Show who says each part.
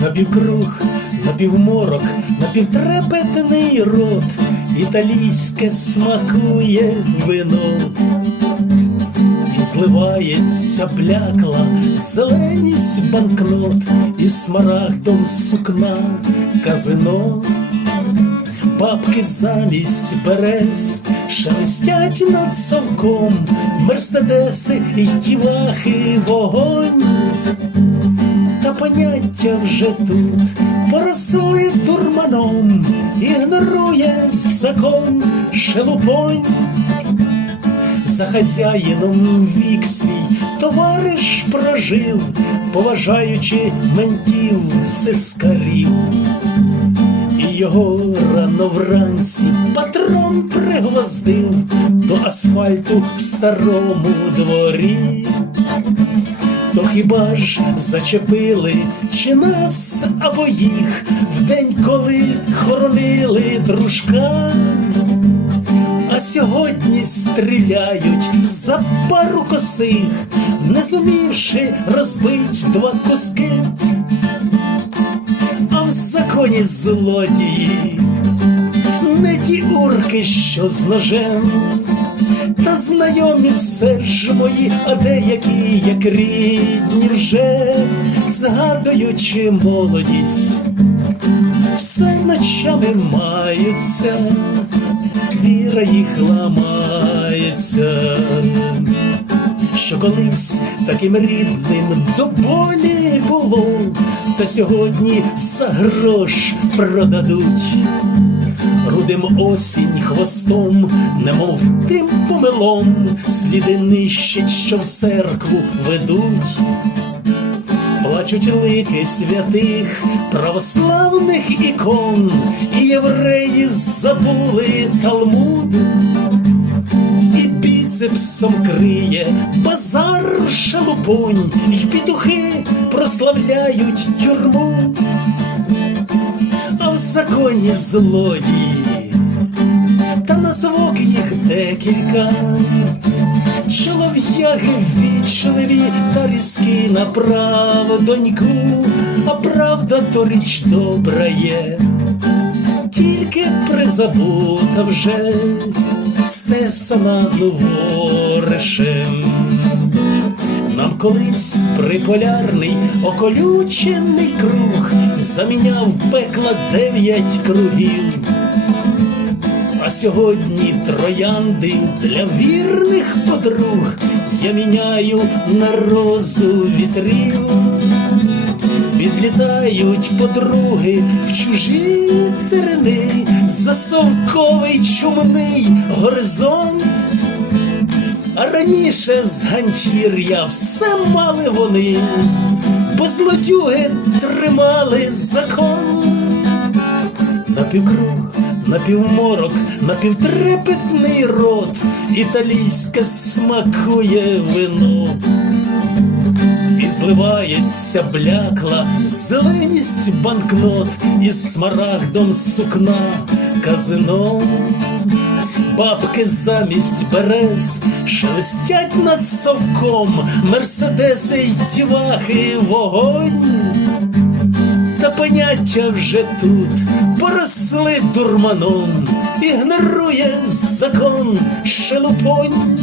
Speaker 1: Напівкруг, напівморок, напівтрепетний рот, італійське смакує вино, і зливається блякла зеленість банкнот, і смарагдом сукна казино. Бабки замість берез шелестять над совком, мерседеси й тівахи вогонь та поняття вже тут поросли дурманом, ігнорує закон шелупонь. За хазяїном вік свій товариш прожив, поважаючи ментів сискарів. Його рано вранці патрон пригвоздив до асфальту в старому дворі. То хіба ж зачепили чи нас або їх в день, коли хоронили дружка? А сьогодні стріляють за пару косих, не зумівши розбить два куски. А злодії не ті урки, що з ножем. Та знайомі все ж мої, а деякі, як рідні вже, згадуючи молодість, все ночами маються, віра їх ламається, що колись таким рідним до болі було, та сьогодні за грош продадуть рудим осінь хвостом, немов тим помилом, сліди нищать, що в церкву ведуть. Плачуть лики святих православних ікон, і євреї забули Талмуд, біцепсом криє базар шалупонь, і петухи прославляють тюрму а в законі злодії, та на звук їх декілька. Чолов'яги вічливі та різкі на правдоньку, а правда то річ добра є, тільки призабута вже стесана новоришем. Нам колись приполярний околючений круг заміняв пекла дев'ять кругів. А сьогодні троянди для вірних подруг я міняю на розу вітрів. Відлітають подруги в чужі терени за совковий чумний горизонт. А раніше з ганчір'я все мали вони, бо злодюги тримали закон. Напівкруг, напівморок, напівтрепетний рот, італійське смакує вино. Зливається блякла зеленість банкнот із смарагдом сукна казино. Бабки замість берез шелестять над совком, мерседеси й дівахи вогонь. Та поняття вже тут поросли дурманом, ігнорує закон шелупонь.